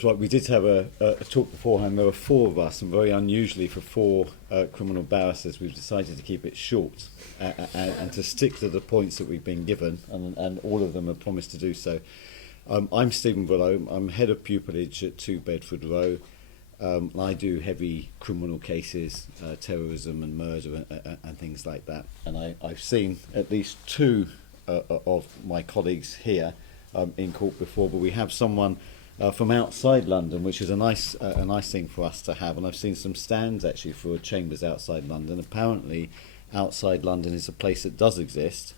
that's right. We did have a talk beforehand. There were four of us, and very unusually for four criminal barristers, we've decided to keep it short and to stick to the points that we've been given, and all of them have promised to do so. I'm Stephen Vullo. I'm head of pupillage at 2 Bedford Row. I do heavy criminal cases, terrorism and murder and things like that. And I've seen at least two of my colleagues here in court before, but we have someone from outside London, which is a nice thing for us to have. And I've seen some stands actually for chambers outside London. Apparently, outside London is a place that does exist.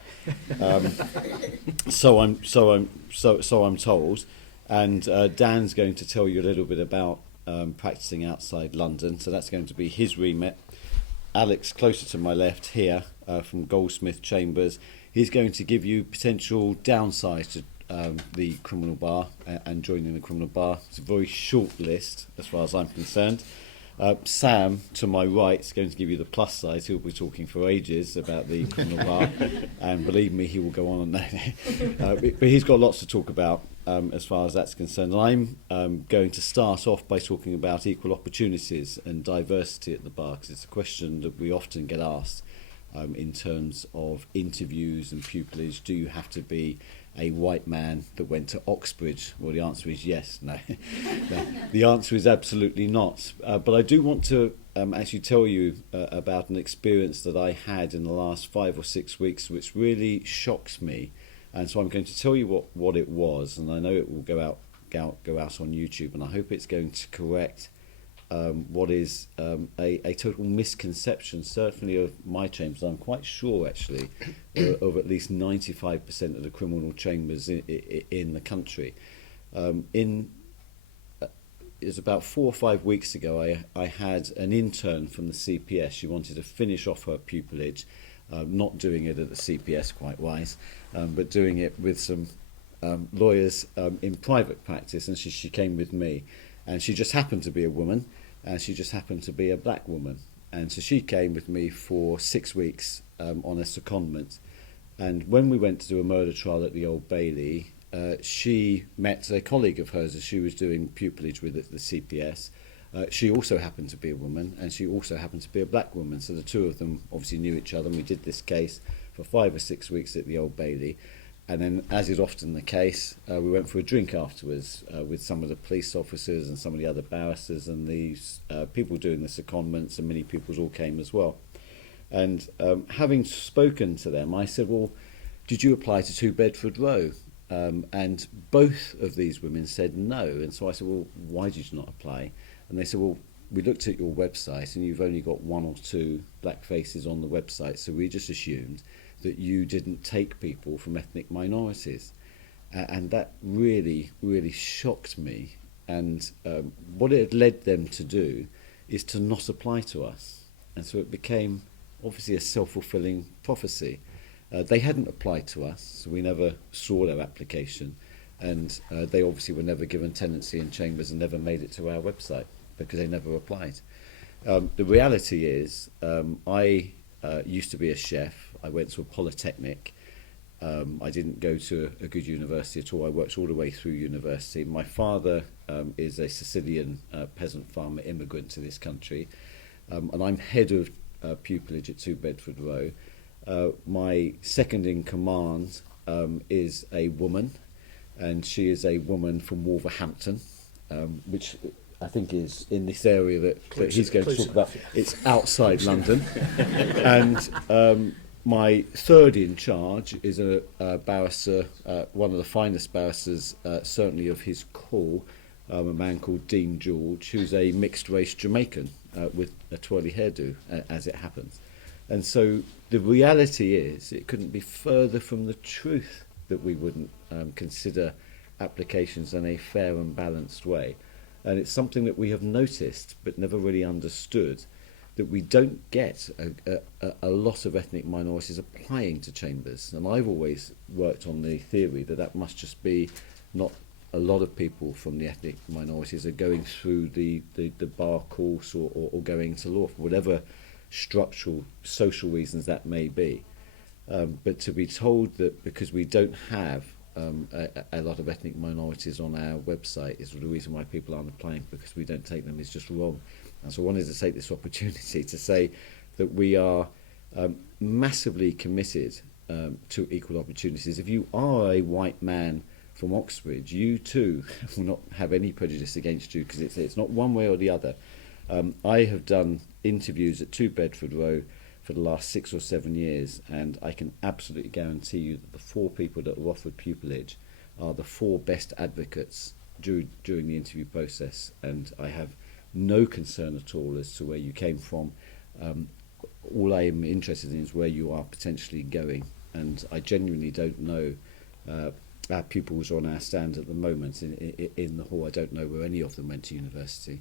So I'm told. And Dan's going to tell you a little bit about practising outside London. So that's going to be his remit. Alex, closer to my left here, from Goldsmith Chambers, he's going to give you potential downsides to the criminal bar and joining the criminal bar. It's a very short list as far as I'm concerned. Sam, to my right, is going to give you the plus side. He'll be talking for ages about the criminal bar, and believe me, he will go on and but he's got lots to talk about as far as that's concerned. And I'm going to start off by talking about equal opportunities and diversity at the bar, because it's a question that we often get asked in terms of interviews and pupillage. Do you have to be a white man that went to Oxbridge? Well, the answer is yes. No, the answer is absolutely not. But I do want to actually tell you about an experience that I had in the last 5 or 6 weeks, which really shocks me. And so I'm going to tell you what it was, and I know it will go out on YouTube, and I hope it's going to correct what is a total misconception, certainly of my chambers. I'm quite sure, actually, of at least 95% of the criminal chambers in the country. It was about 4 or 5 weeks ago, I had an intern from the CPS. She wanted to finish off her pupillage, not doing it at the CPS, quite wise, but doing it with some lawyers in private practice, and she came with me. And she just happened to be a woman, and she just happened to be a black woman. And so she came with me for 6 weeks on a secondment. And when we went to do a murder trial at the Old Bailey, she met a colleague of hers as she was doing pupillage with the CPS. She also happened to be a woman, and she also happened to be a black woman. So the two of them obviously knew each other, and we did this case for 5 or 6 weeks at the Old Bailey. And then, as is often the case, we went for a drink afterwards with some of the police officers and some of the other barristers, and these people doing the secondments, and many people all came as well. And having spoken to them, I said, well, did you apply to 2 Bedford Row? And both of these women said no. And so I said, well, why did you not apply? And they said, well, we looked at your website and you've only got 1 or 2 black faces on the website, so we just assumed that you didn't take people from ethnic minorities. And that really, really shocked me. And what it led them to do is to not apply to us. And so it became obviously a self-fulfilling prophecy. They hadn't applied to us, so we never saw their application. And they obviously were never given tenancy in chambers and never made it to our website because they never applied. The reality is, I used to be a chef. I went to a polytechnic. I didn't go to a good university at all. I worked all the way through university. My father is a Sicilian peasant farmer immigrant to this country, and I'm head of pupillage at 2 Bedford Row. My second in command is a woman, and she is a woman from Wolverhampton, which I think is in this area that he's going to talk about. It's outside London. And my third in charge is a barrister, one of the finest barristers, certainly of his call, a man called Dean George, who's a mixed-race Jamaican with a twirly hairdo, as it happens. And so the reality is, it couldn't be further from the truth that we wouldn't consider applications in a fair and balanced way. And it's something that we have noticed but never really understood, that we don't get a lot of ethnic minorities applying to chambers. And I've always worked on the theory that must just be not a lot of people from the ethnic minorities are going through the bar course or going to law for whatever structural, social reasons that may be. But to be told that because we don't have a lot of ethnic minorities on our website is the reason why people aren't applying, because we don't take them is just wrong. And so I wanted to take this opportunity to say that we are massively committed to equal opportunities. If you are a white man from Oxford, you too will not have any prejudice against you, because it's not one way or the other. I have done interviews at 2 Bedford Row for the last 6 or 7 years, and I can absolutely guarantee you that the 4 people that are offered pupillage are the 4 best advocates during the interview process, and I have no concern at all as to where you came from. All I am interested in is where you are potentially going, and I genuinely don't know our pupils on our stand at the moment in the hall. I don't know where any of them went to university.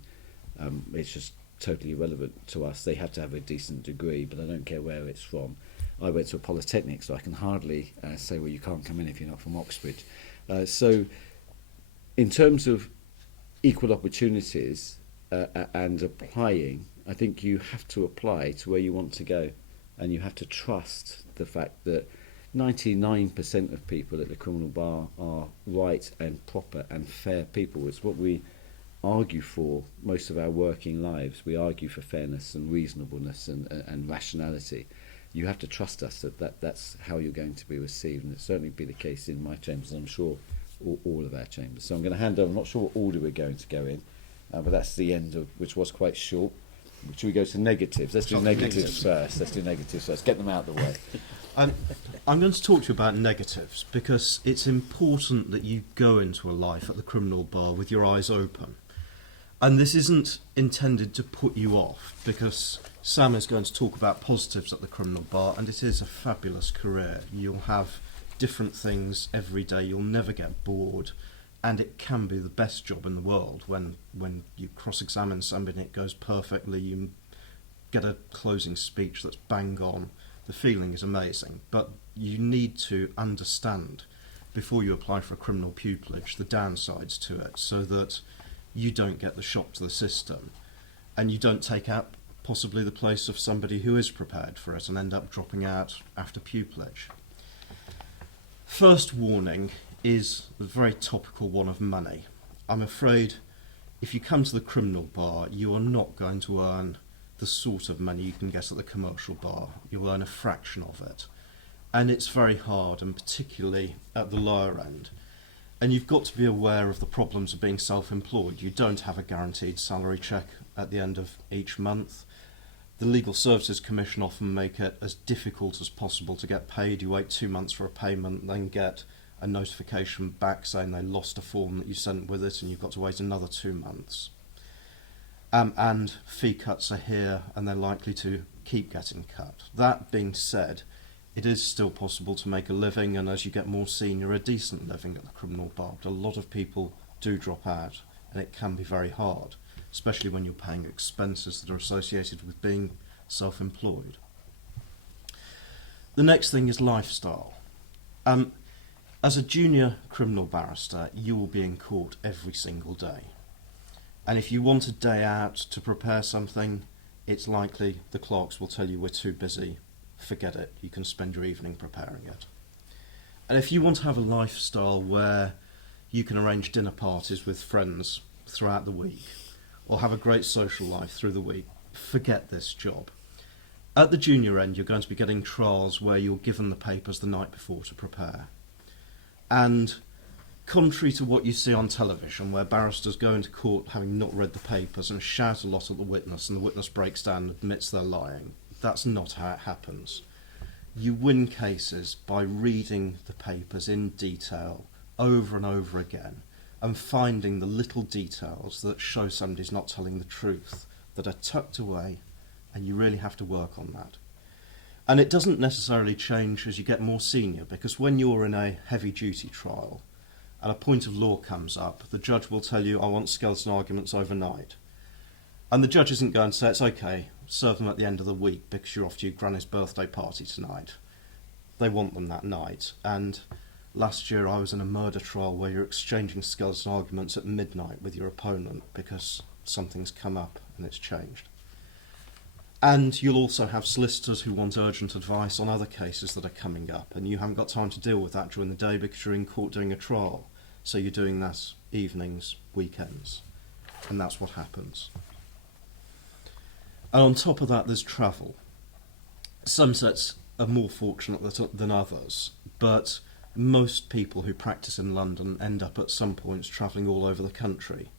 It's just totally irrelevant to us. They have to have a decent degree, but I don't care where it's from. I went to a polytechnic, so I can hardly say, well, you can't come in if you're not from Oxford. So in terms of equal opportunities and applying, I think you have to apply to where you want to go, and you have to trust the fact that 99% of people at the criminal bar are right and proper and fair people. It's what we argue for most of our working lives. We argue for fairness and reasonableness and rationality. You have to trust us that's how you're going to be received, and it'll certainly be the case in my chambers, and I'm sure all of our chambers. So I'm going to hand over. I'm not sure what order we're going to go in, but that's the end of, which was quite short. Should we go to negatives? Let's do negatives first. Get them out of the way. I'm going to talk to you about negatives, because it's important that you go into a life at the criminal bar with your eyes open. And this isn't intended to put you off, because Sam is going to talk about positives at the criminal bar, and it is a fabulous career. You'll have different things every day. You'll never get bored. And it can be the best job in the world when you cross-examine somebody and it goes perfectly, you get a closing speech that's bang on. The feeling is amazing, but you need to understand, before you apply for a criminal pupillage, the downsides to it, so that you don't get the shock to the system and you don't take out possibly the place of somebody who is prepared for it and end up dropping out after pupillage. First warning is the very topical one of money. I'm afraid if you come to the criminal bar, you are not going to earn the sort of money you can get at the commercial bar. You'll earn a fraction of it. And it's very hard, and particularly at the lower end. And you've got to be aware of the problems of being self-employed. You don't have a guaranteed salary check at the end of each month. The Legal Services Commission often make it as difficult as possible to get paid. You wait 2 months for a payment, then get a notification back saying they lost a form that you sent with it, and you've got to wait another 2 months. And fee cuts are here, and they're likely to keep getting cut. That being said, it is still possible to make a living, and as you get more senior, a decent living at the criminal bar. But a lot of people do drop out, and it can be very hard, especially when you're paying expenses that are associated with being self-employed. The next thing is lifestyle. As a junior criminal barrister, you will be in court every single day. And if you want a day out to prepare something, it's likely the clerks will tell you we're too busy, forget it, you can spend your evening preparing it. And if you want to have a lifestyle where you can arrange dinner parties with friends throughout the week, or have a great social life through the week, forget this job. At the junior end, you're going to be getting trials where you're given the papers the night before to prepare. And contrary to what you see on television, where barristers go into court having not read the papers and shout a lot at the witness, and the witness breaks down and admits they're lying, that's not how it happens. You win cases by reading the papers in detail over and over again and finding the little details that show somebody's not telling the truth, that are tucked away, and you really have to work on that. And it doesn't necessarily change as you get more senior, because when you're in a heavy-duty trial and a point of law comes up, the judge will tell you, I want skeleton arguments overnight. And the judge isn't going to say, it's okay, serve them at the end of the week because you're off to your granny's birthday party tonight. They want them that night. And last year I was in a murder trial where you're exchanging skeleton arguments at midnight with your opponent because something's come up and it's changed. And you'll also have solicitors who want urgent advice on other cases that are coming up, and you haven't got time to deal with that during the day because you're in court doing a trial. So you're doing that evenings, weekends, and that's what happens. And on top of that, there's travel. Some sets are more fortunate than others, but most people who practice in London end up at some points travelling all over the country.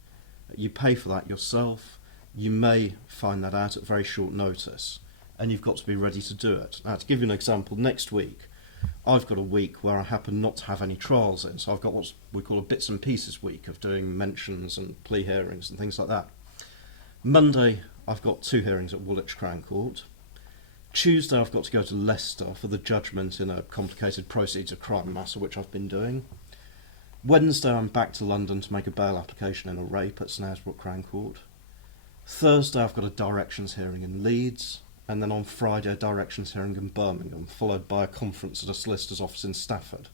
You pay for that yourself. You may find that out at very short notice, and you've got to be ready to do it. Now, to give you an example, next week I've got a week where I happen not to have any trials in, so I've got what we call a bits and pieces week of doing mentions and plea hearings and things like that. Monday I've got 2 hearings at Woolwich Crown Court. Tuesday I've got to go to Leicester for the judgment in a complicated proceeds of crime matter, which I've been doing. Wednesday I'm back to London to make a bail application in a rape at Snaresbrook Crown Court. Thursday I've got a directions hearing in Leeds, and then on Friday a directions hearing in Birmingham, followed by a conference at a solicitor's office in Stafford.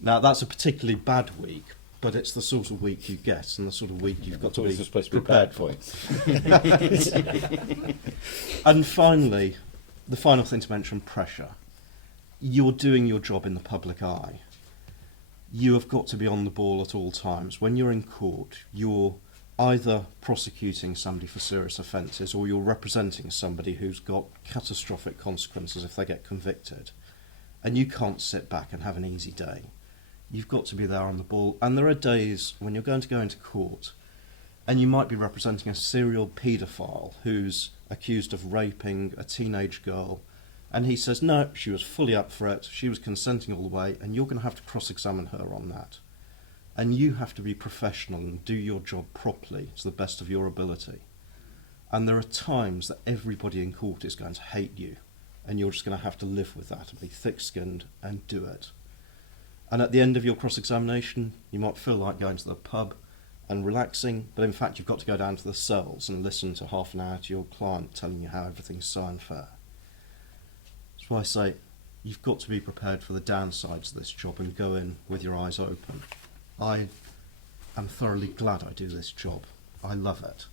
Now that's a particularly bad week, but it's the sort of week you get and the sort of week you've got to be supposed to be prepared bad for. And finally, the final thing to mention, pressure. You're doing your job in the public eye. You have got to be on the ball at all times. When you're in court, you're either prosecuting somebody for serious offences or you're representing somebody who's got catastrophic consequences if they get convicted. And you can't sit back and have an easy day. You've got to be there on the ball. And there are days when you're going to go into court and you might be representing a serial paedophile who's accused of raping a teenage girl, and he says, no, she was fully up for it, she was consenting all the way, and you're going to have to cross-examine her on that. And you have to be professional and do your job properly to the best of your ability. And there are times that everybody in court is going to hate you, and you're just going to have to live with that and be thick-skinned and do it. And at the end of your cross-examination, you might feel like going to the pub and relaxing, but in fact you've got to go down to the cells and listen to half an hour to your client telling you how everything's so unfair. That's why I say you've got to be prepared for the downsides of this job and go in with your eyes open. I am thoroughly glad I do this job. I love it,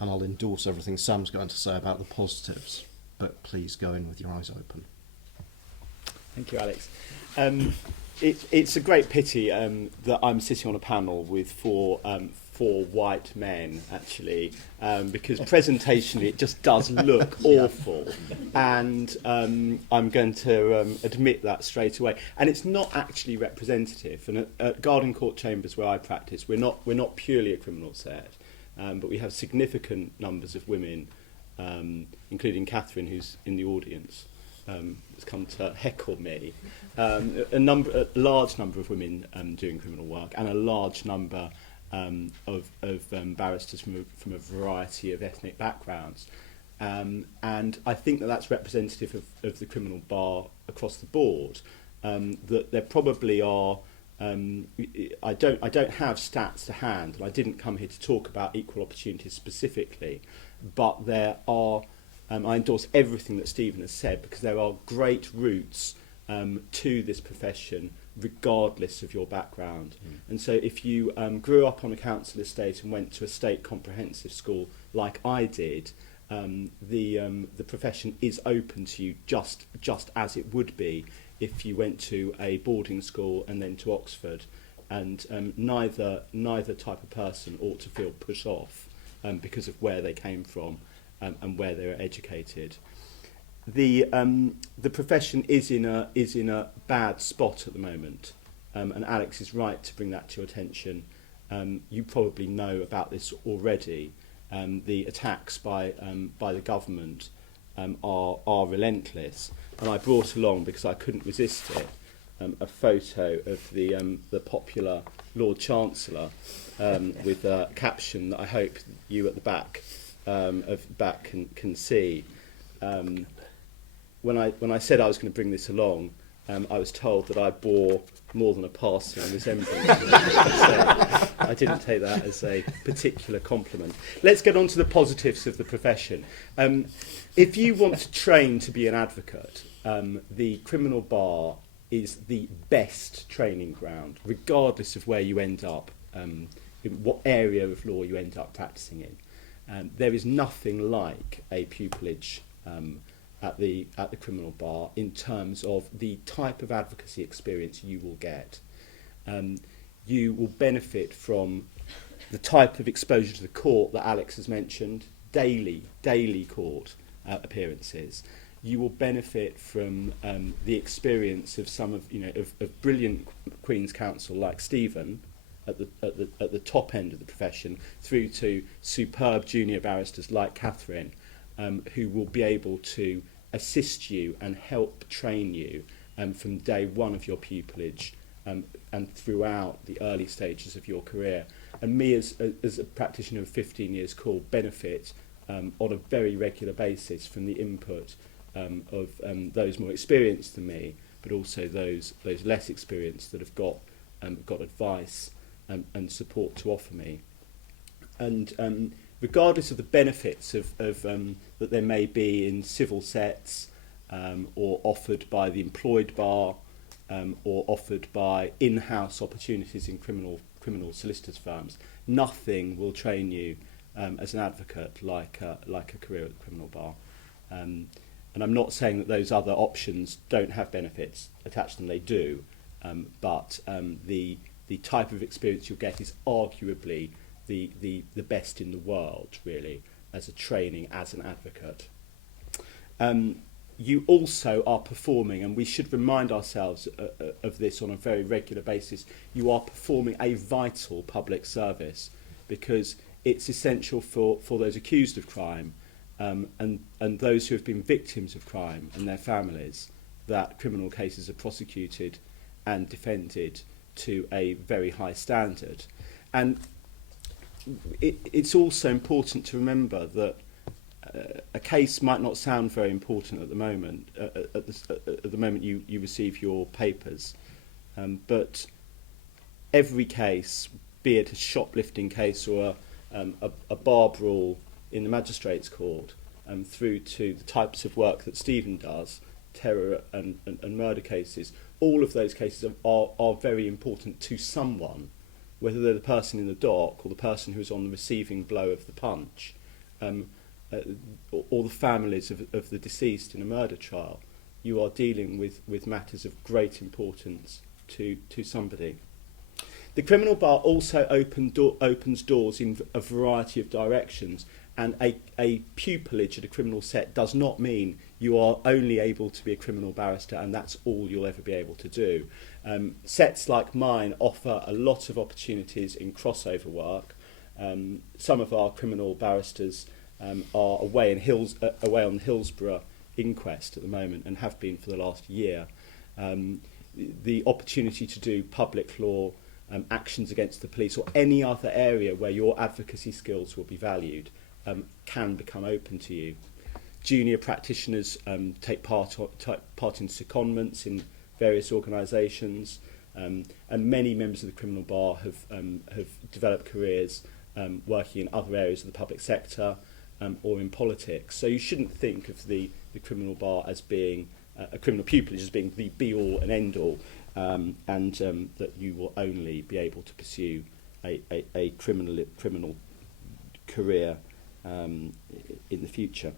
and I'll endorse everything Sam's going to say about the positives, but please go in with your eyes open. Thank you, Alex. It's a great pity that I'm sitting on a panel with four white men, actually, because presentationally it just does look awful, and I'm going to admit that straight away. And it's not actually representative. And at Garden Court Chambers, where I practice, we're not purely a criminal set, but we have significant numbers of women, including Catherine, who's in the audience. Has come to heckle me. A large number of women doing criminal work, and a large number of barristers from a variety of ethnic backgrounds. And I think that that's representative of the criminal bar across the board. That there probably are. I don't have stats to hand, and I didn't come here to talk about equal opportunities specifically, but there are. I endorse everything that Stephen has said, because there are great roots to this profession regardless of your background. And so if you grew up on a council estate and went to a state comprehensive school like I did, the profession is open to you just as it would be if you went to a boarding school and then to Oxford. And neither type of person ought to feel put off because of where they came from. And where they were educated. The profession is in a bad spot at the moment, and Alex is right to bring that to your attention. You probably know about this already. The attacks by the government are relentless, and I brought along, because I couldn't resist it, a photo of the popular Lord Chancellor with a caption that I hope you at the back can see. When I said I was going to bring this along, I was told that I bore more than a passing resemblance. So I didn't take that as a particular compliment. Let's get on to the positives of the profession. If you want to train to be an advocate, the criminal bar is the best training ground, regardless of where you end up, in what area of law you end up practicing in. There is nothing like a pupillage at the criminal bar in terms of the type of advocacy experience you will get. You will benefit from the type of exposure to the court that Alex has mentioned, daily court appearances. You will benefit from the experience of some of brilliant Queen's Counsel like Stephen at the top end of the profession, through to superb junior barristers like Catherine, who will be able to assist you and help train you from day one of your pupillage and throughout the early stages of your career. And me as a practitioner of 15 years core benefit on a very regular basis from the input of those more experienced than me, but also those less experienced that have got advice and support to offer me. And regardless of the benefits of that there may be in civil sets or offered by the employed bar or offered by in-house opportunities in criminal solicitors firms, nothing will train you as an advocate like a career at the criminal bar. And I'm not saying that those other options don't have benefits attached to them, they do, but the type of experience you'll get is arguably the best in the world, really, as a training as an advocate. You also are performing, and we should remind ourselves of this on a very regular basis, you are performing a vital public service, because it's essential for those accused of crime and those who have been victims of crime and their families, that criminal cases are prosecuted and defended to a very high standard. And it's also important to remember that a case might not sound very important at the moment, at the moment you receive your papers, but every case, be it a shoplifting case or a bar brawl in the magistrates' court, through to the types of work that Stephen does, terror and murder cases, all of those cases are very important to someone, whether they're the person in the dock or the person who's on the receiving blow of the punch, or the families of the deceased in a murder trial. You are dealing with matters of great importance to somebody. The criminal bar also opens doors in a variety of directions, and a pupillage at a criminal set does not mean you are only able to be a criminal barrister and that's all you'll ever be able to do. Sets like mine offer a lot of opportunities in crossover work. Some of our criminal barristers are away on the Hillsborough inquest at the moment and have been for the last year. The opportunity to do public law, actions against the police, or any other area where your advocacy skills will be valued can become open to you. Junior practitioners take part in secondments in various organisations, and many members of the criminal bar have developed careers working in other areas of the public sector or in politics. So you shouldn't think of the criminal bar as being a criminal pupillage as being the be-all and end-all, and that you will only be able to pursue a criminal career in the future.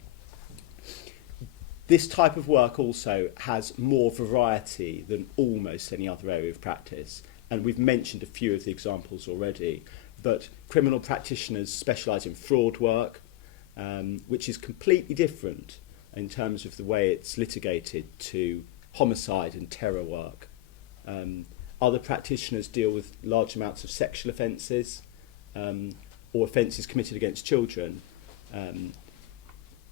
This type of work also has more variety than almost any other area of practice, and we've mentioned a few of the examples already, but criminal practitioners specialise in fraud work, which is completely different in terms of the way it's litigated to homicide and terror work. Other practitioners deal with large amounts of sexual offences or offences committed against children.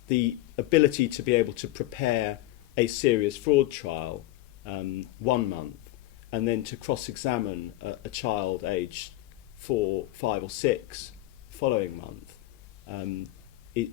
The ability to be able to prepare a serious fraud trial 1 month and then to cross-examine a child aged 4, 5 or 6 following month it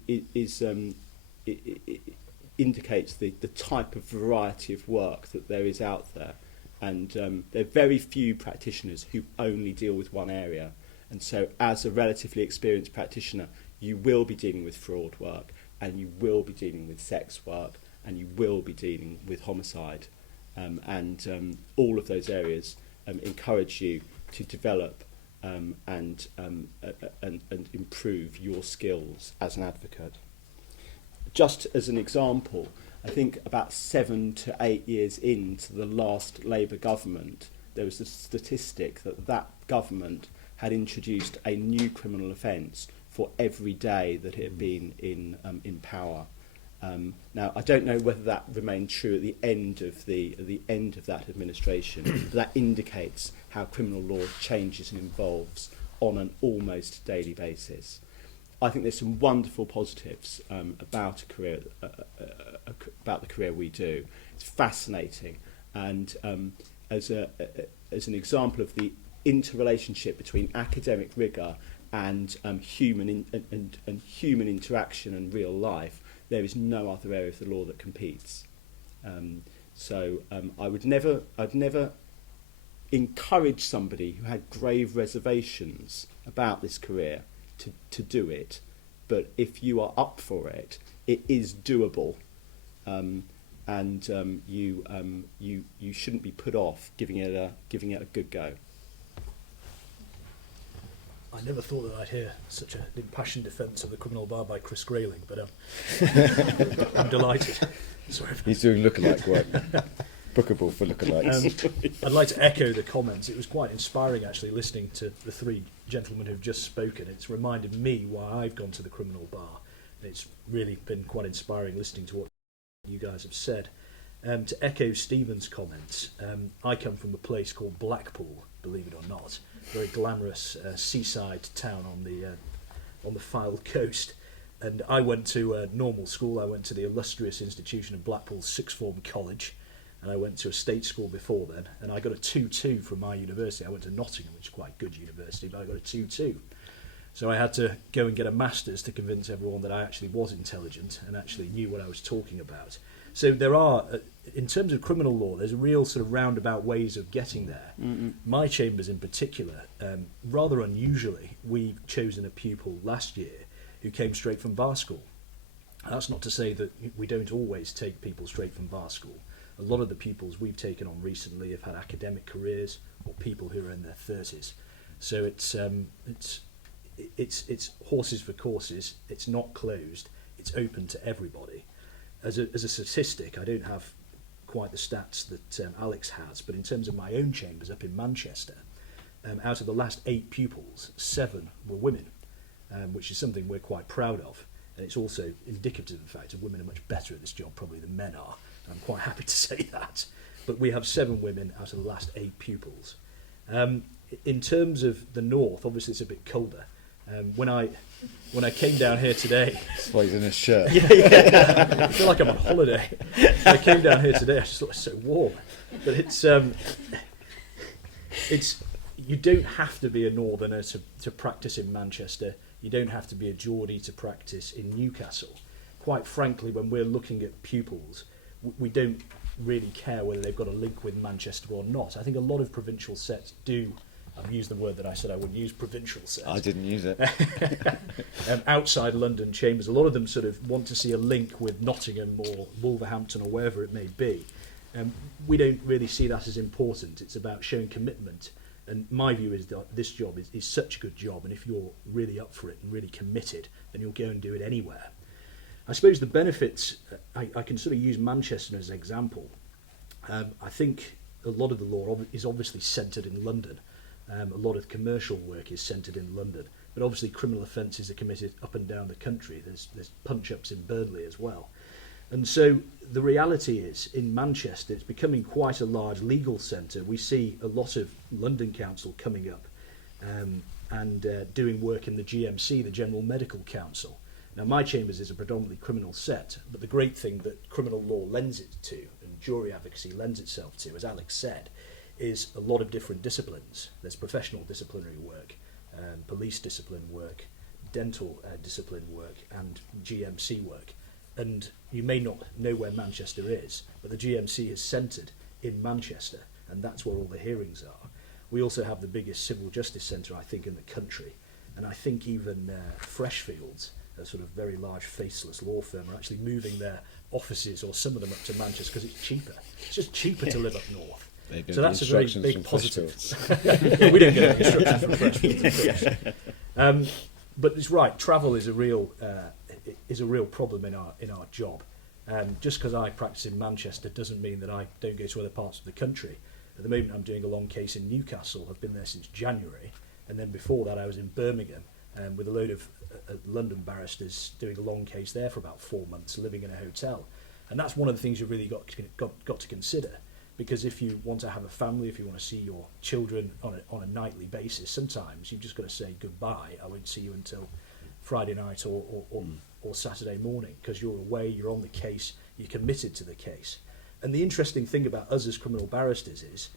indicates the type of variety of work that there is out there. And there are very few practitioners who only deal with one area. And so as a relatively experienced practitioner, you will be dealing with fraud work, and you will be dealing with sex work, and you will be dealing with homicide. And all of those areas encourage you to develop and improve your skills as an advocate. just as an example, I think about 7 to 8 years into the last Labour government, there was a statistic that that government had introduced a new criminal offence for every day that it had been in power. Now, I don't know whether that remained true at the end of that administration, but that indicates how criminal law changes and evolves on an almost daily basis. I think there's some wonderful positives about a career, about the career we do. It's fascinating, and as an example of the interrelationship between academic rigour and human interaction and real life, there is no other area of the law that competes. I'd never encourage somebody who had grave reservations about this career to do it, but if you are up for it, it is doable, and you shouldn't be put off giving it a good go. I never thought that I'd hear such an impassioned defence of the criminal bar by Chris Grayling, but I'm delighted. Sorry. He's doing lookalike work. Bookable for lookalikes. I'd like to echo the comments. It was quite inspiring, actually, listening to the three gentlemen who've just spoken. It's reminded me why I've gone to the criminal bar. It's really been quite inspiring listening to what you guys have said. To echo Stephen's comments, I come from a place called Blackpool, believe it or not, very glamorous seaside town on the Fylde coast. And I went to a normal school. I went to the illustrious institution of Blackpool Sixth Form College, and I went to a state school before then, and I got a 2-2 from my university. I went to Nottingham, which is quite a good university, but I got a 2-2. So I had to go and get a master's to convince everyone that I actually was intelligent and actually knew what I was talking about. So there are, in terms of criminal law, there's real sort of roundabout ways of getting there. Mm-hmm. My chambers in particular, rather unusually, we've chosen a pupil last year who came straight from bar school. That's not to say that we don't always take people straight from bar school. A lot of the pupils we've taken on recently have had academic careers or people who are in their 30s. So it's horses for courses. It's not closed. It's open to everybody. As a statistic, I don't have quite the stats that Alex has, but in terms of my own chambers up in Manchester, out of the last 8 pupils, 7 were women, which is something we're quite proud of. And it's also indicative of the fact that women are much better at this job probably than men are. I'm quite happy to say that. But we have 7 women out of the last 8 pupils. In terms of the north, obviously it's a bit colder. When I came down here today... That's why he's in his shirt. Yeah. I feel like I'm on holiday. When I came down here today, I just thought it's so warm. But it's you don't have to be a northerner to practice in Manchester. You don't have to be a Geordie to practice in Newcastle. Quite frankly, when we're looking at pupils, we don't really care whether they've got a link with Manchester or not. I think a lot of provincial sets do. I've used the word that I said I wouldn't use, provincial sets. I didn't use it. Outside London chambers, a lot of them sort of want to see a link with Nottingham or Wolverhampton or wherever it may be. We don't really see that as important. It's about showing commitment. And my view is that this job is such a good job, and if you're really up for it and really committed, then you'll go and do it anywhere. I suppose the benefits, I can sort of use Manchester as an example. I think a lot of the law is obviously centred in London. A lot of commercial work is centred in London, but obviously criminal offences are committed up and down the country. There's punch-ups in Burnley as well. And so the reality is, in Manchester, it's becoming quite a large legal centre. We see a lot of London Council coming up and doing work in the GMC, the General Medical Council. Now, my chambers is a predominantly criminal set, but the great thing that criminal law lends it to, and jury advocacy lends itself to, as Alex said, is a lot of different disciplines. There's professional disciplinary work, police discipline work, dental discipline work, and GMC work. And you may not know where Manchester is, but the GMC is centred in Manchester, and that's where all the hearings are. We also have the biggest civil justice centre, I think, in the country, and I think even Freshfields, a sort of very large faceless law firm, are actually moving their offices, or some of them, up to Manchester because it's cheaper. It's just cheaper to live up north. So that's a very big positive. We don't get any instructions from Freshfields. But it's right, travel is a real is a real problem in our job. Just because I practice in Manchester doesn't mean that I don't go to other parts of the country. At the moment I'm doing a long case in Newcastle. I've been there since January, and then before that I was in Birmingham with a load of London barristers doing a long case there for about 4 months, living in a hotel. And that's one of the things you've really got to consider, because if you want to have a family, if you want to see your children on a nightly basis, sometimes you've just got to say goodbye. I won't see you until Friday night or Saturday morning, because you're away, you're on the case, you're committed to the case. And the interesting thing about us as criminal barristers is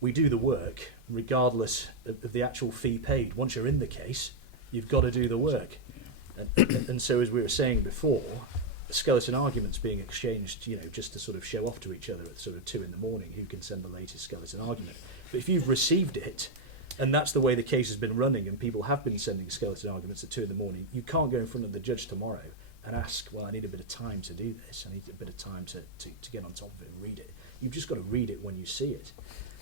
we do the work regardless of the actual fee paid. Once you're in the case, you've got to do the work. And so, as we were saying before, skeleton arguments being exchanged, just to sort of show off to each other at sort of 2 a.m, who can send the latest skeleton argument. But if you've received it, and that's the way the case has been running, and people have been sending skeleton arguments at 2 a.m, you can't go in front of the judge tomorrow and ask, well, I need a bit of time to do this, I need a bit of time to get on top of it and read it. You've just got to read it when you see it.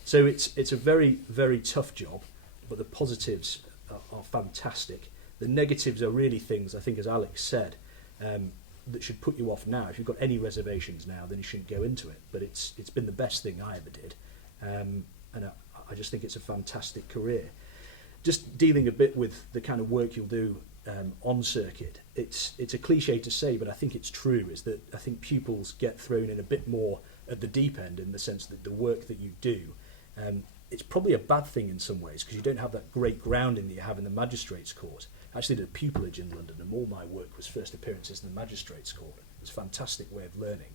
So it's a very, very tough job, but the positives are fantastic. The negatives are really things, I think, as Alex said, that should put you off now. If you've got any reservations now, then you shouldn't go into it. But it's been the best thing I ever did, and I just think it's a fantastic career. Just dealing a bit with the kind of work you'll do on circuit, it's a cliche to say, but I think it's true, is that I think pupils get thrown in a bit more at the deep end, in the sense that the work that you do, it's probably a bad thing in some ways, because you don't have that great grounding that you have in the magistrates' court. I actually did pupillage in London, and all my work was first appearances in the magistrates' court. It was a fantastic way of learning,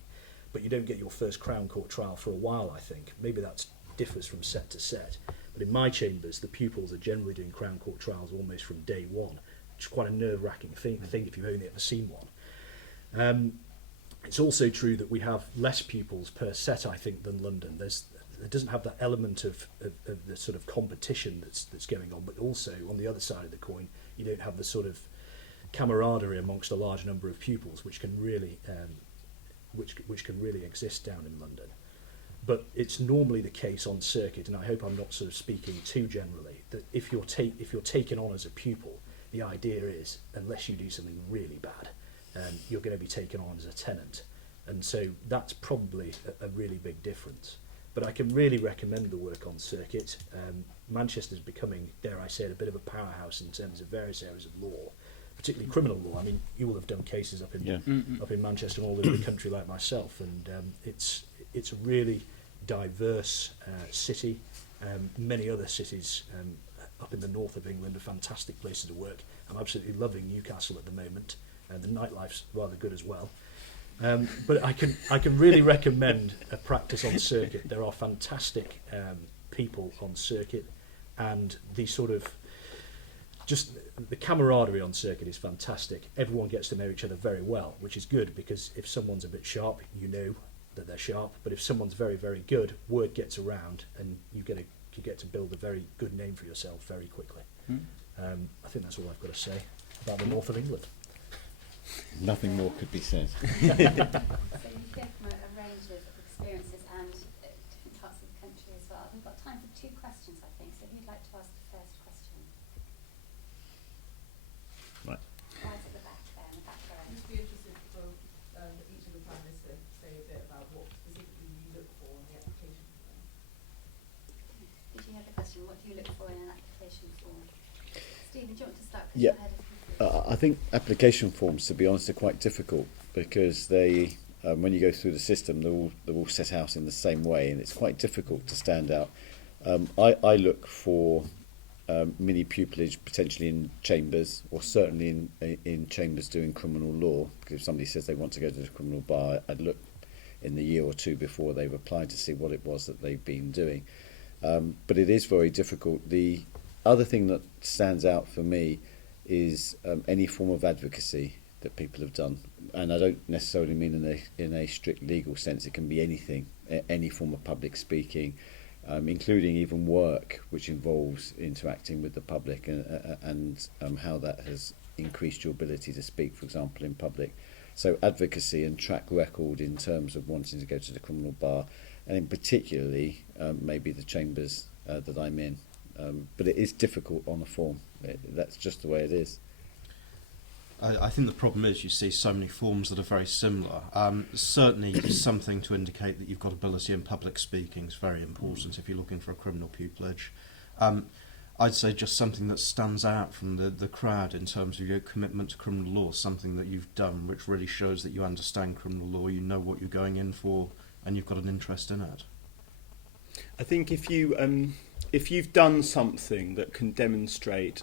but you don't get your first Crown Court trial for a while, I think. Maybe that differs from set to set, but in my chambers the pupils are generally doing Crown Court trials almost from day one, which is quite a nerve-wracking thing if you've only ever seen one. It's also true that we have less pupils per set, I think, than London. It doesn't have that element of the sort of competition that's going on, but also on the other side of the coin, you don't have the sort of camaraderie amongst a large number of pupils, which can really which can really exist down in London. But it's normally the case on circuit, and I hope I'm not sort of speaking too generally, that if you're taken on as a pupil, the idea is, unless you do something really bad, you're going to be taken on as a tenant. And so that's probably a really big difference. But I can really recommend the work on circuit. Manchester's becoming, dare I say it, a bit of a powerhouse in terms of various areas of law, particularly criminal law. I mean, you will have done cases up in Manchester and all over the country like myself, and it's a really diverse city. Many other cities up in the north of England are fantastic places to work. I'm absolutely loving Newcastle at the moment, and the nightlife's rather good as well. But I can really recommend a practice on circuit. There are fantastic people on circuit, and the sort of just the camaraderie on circuit is fantastic. Everyone gets to know each other very well, which is good, because if someone's a bit sharp, you know that they're sharp. But if someone's very, very good, word gets around, and you get to build a very good name for yourself very quickly. I think that's all I've got to say about the north of England. Nothing more could be said. So you go from a range of experiences and different parts of the country as well. We've got time for 2 questions, I think, so who'd like to ask the first question? Right. Right at the back there, in the back row. I'd just be interested for each of the panelists to say a bit about what specifically you look for in the application form. Did you have a question? What do you look for in an application form? Stephen, do you want to start? Yeah. You're head of I think application forms, to be honest, are quite difficult, because they, when you go through the system, they're all set out in the same way, and it's quite difficult to stand out. I look for mini pupillage potentially in chambers, or certainly in chambers doing criminal law, because if somebody says they want to go to the criminal bar, I'd look in the year or 2 before they've applied to see what it was that they've been doing. But it is very difficult. The other thing that stands out for me is any form of advocacy that people have done, and I don't necessarily mean in a strict legal sense. It can be anything, any form of public speaking, including even work which involves interacting with the public, and how that has increased your ability to speak, for example, in public. So advocacy and track record in terms of wanting to go to the criminal bar, and in particularly maybe the chambers that I'm in. But it is difficult on a form. That's just the way it is. I think the problem is you see so many forms that are very similar. Certainly something to indicate that you've got ability in public speaking is very important if you're looking for a criminal pupillage. I'd say just something that stands out from the crowd in terms of your commitment to criminal law, something that you've done which really shows that you understand criminal law, you know what you're going in for, and you've got an interest in it. I think if you've done something that can demonstrate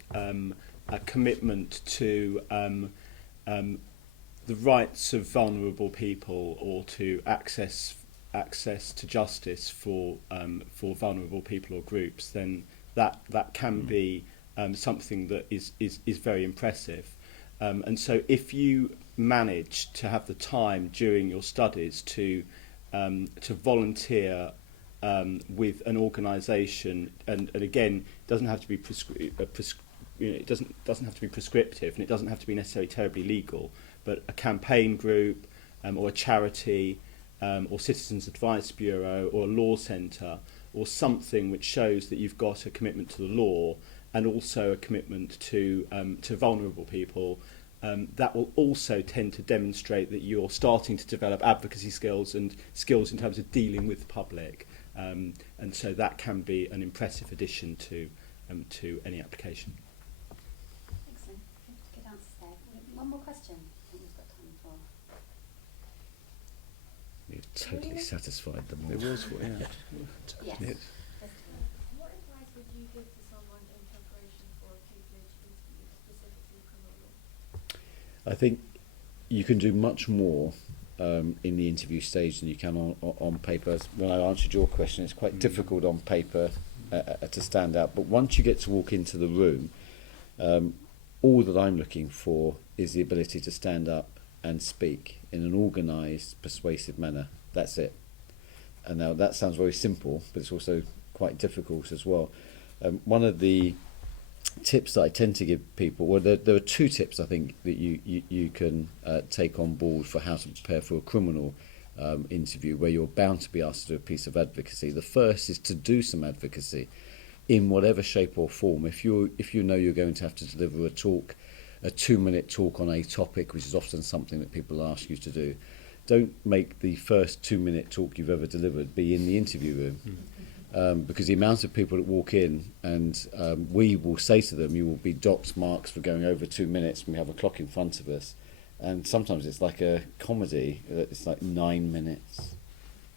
a commitment to the rights of vulnerable people, or to access to justice for vulnerable people or groups, then that can be something that is very impressive. And so if you manage to have the time during your studies to volunteer with an organisation, and again, it doesn't have to be it doesn't have to be prescriptive, and it doesn't have to be necessarily terribly legal, but a campaign group, or a charity, or Citizens Advice Bureau, or a law centre, or something which shows that you've got a commitment to the law and also a commitment to vulnerable people, that will also tend to demonstrate that you're starting to develop advocacy skills and skills in terms of dealing with the public. And so that can be an impressive addition to any application. Excellent. Good answers there. One more question. I think we've got time for. You've totally satisfied them all. It was, yeah. Yes. Yes. What advice would you give to someone in preparation for a pupillage interview, specifically criminal law? I think you can do much more in the interview stage than you can on paper. When I answered your question, it's quite difficult on paper to stand out. But once you get to walk into the room, all that I'm looking for is the ability to stand up and speak in an organised, persuasive manner. That's it. And now that sounds very simple, but it's also quite difficult as well. One of the tips that I tend to give people, well, there are two tips I think that you can take on board for how to prepare for a criminal interview where you're bound to be asked to do a piece of advocacy. The first is to do some advocacy in whatever shape or form. If you know you're going to have to deliver a talk, a 2-minute talk on a topic, which is often something that people ask you to do, don't make the first 2-minute talk you've ever delivered be in the interview room. Because the amount of people that walk in, and we will say to them, you will be docked marks for going over 2 minutes, and we have a clock in front of us. And sometimes it's like a comedy. It's like 9 minutes,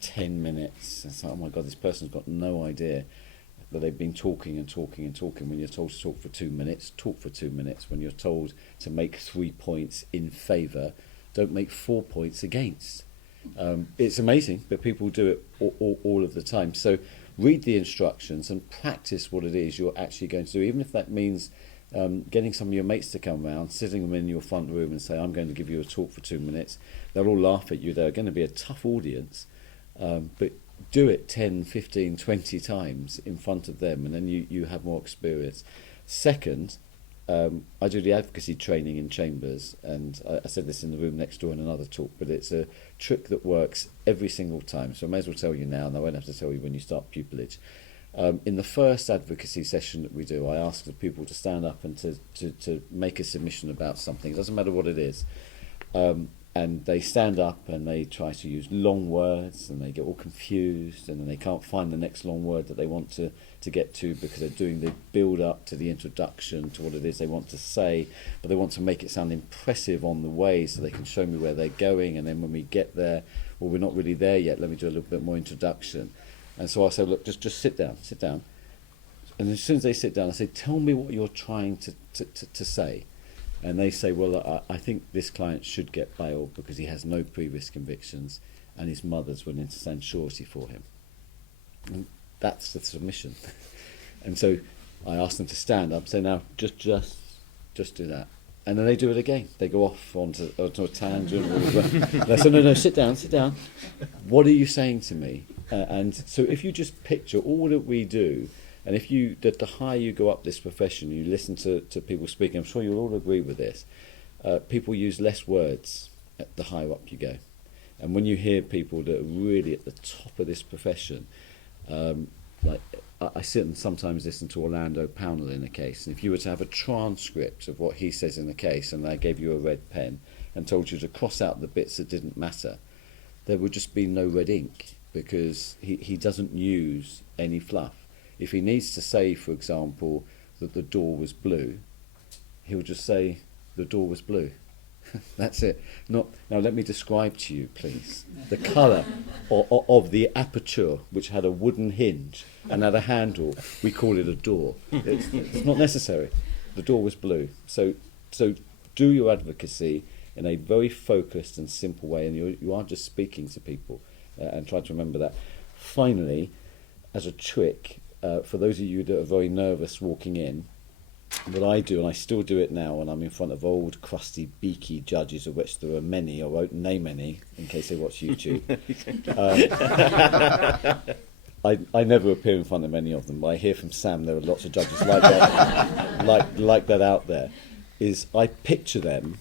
10 minutes. It's like, oh my God, this person's got no idea. But they've been talking and talking and talking. When you're told to talk for 2 minutes, talk for 2 minutes. When you're told to make 3 points in favour, don't make 4 points against. It's amazing, but people do it all of the time. So read the instructions and practice what it is you're actually going to do, even if that means getting some of your mates to come around, sitting them in your front room and say, I'm going to give you a talk for 2 minutes. They'll all laugh at you. They're going to be a tough audience, but do it 10, 15, 20 times in front of them, and then you have more experience. Second, I do the advocacy training in chambers, and I said this in the room next door in another talk, but it's a trick that works every single time. So I may as well tell you now, and I won't have to tell you when you start pupillage. In the first advocacy session that we do, I ask the people to stand up and to make a submission about something. It doesn't matter what it is. And they stand up and they try to use long words, and they get all confused, and then they can't find the next long word that they want to get to because they're doing the build up to the introduction to what it is they want to say, but they want to make it sound impressive on the way so they can show me where they're going, and then when we get there, well, we're not really there yet, let me do a little bit more introduction. And so I say, look, just sit down. And as soon as they sit down, I say, tell me what you're trying to say. And they say, well, I think this client should get bail because he has no previous convictions and his mother's willing to stand surety for him. And that's the submission. And so I ask them to stand up, say, now, just do that. And then they do it again. They go off onto a tangent. They say, no, sit down. What are you saying to me? And so if you just picture all that we do, and if the higher you go up this profession, you listen to people speaking, I'm sure you'll all agree with this, people use less words the higher up you go. And when you hear people that are really at the top of this profession, like I sit and sometimes listen to Orlando Pownell in a case, and if you were to have a transcript of what he says in the case, and I gave you a red pen and told you to cross out the bits that didn't matter, there would just be no red ink, because he doesn't use any fluff. If he needs to say, for example, that the door was blue, he'll just say the door was blue. That's it. Now let me describe to you, please, the colour of the aperture, which had a wooden hinge and had a handle. We call it a door. It's not necessary. The door was blue. So do your advocacy in a very focused and simple way, and you are just speaking to people, and try to remember that. Finally, as a trick, for those of you that are very nervous walking in, what I do, and I still do it now when I'm in front of old, crusty, beaky judges, of which there are many, I won't name any in case they watch YouTube. I never appear in front of any of them, but I hear from Sam there are lots of judges like that, like that out there, is I picture them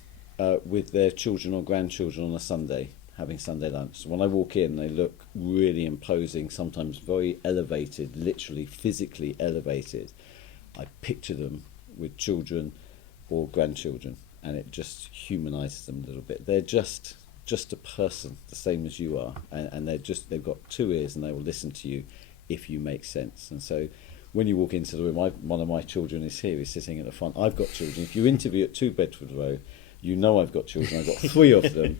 with their children or grandchildren on a Sunday, having Sunday lunch. So when I walk in, they look really imposing, sometimes very elevated, literally physically elevated. I picture them with children or grandchildren, and it just humanises them a little bit. They're just a person, the same as you are, and they've got two ears, and they will listen to you if you make sense. And so when you walk into the room, one of my children is here, he's sitting at the front. I've got children. If you interview at 2 Bedford Row, you know I've got children. I've got 3 of them,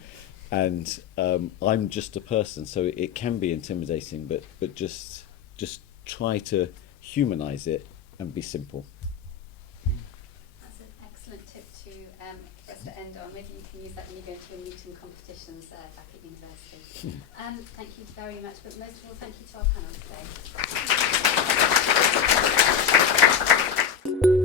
and I'm just a person, so it can be intimidating, but just try to humanise it and be simple. That's an excellent tip for us to end on. Maybe you can use that when you go to your meeting competitions back at university. Thank you very much, but most of all, thank you to our panel today.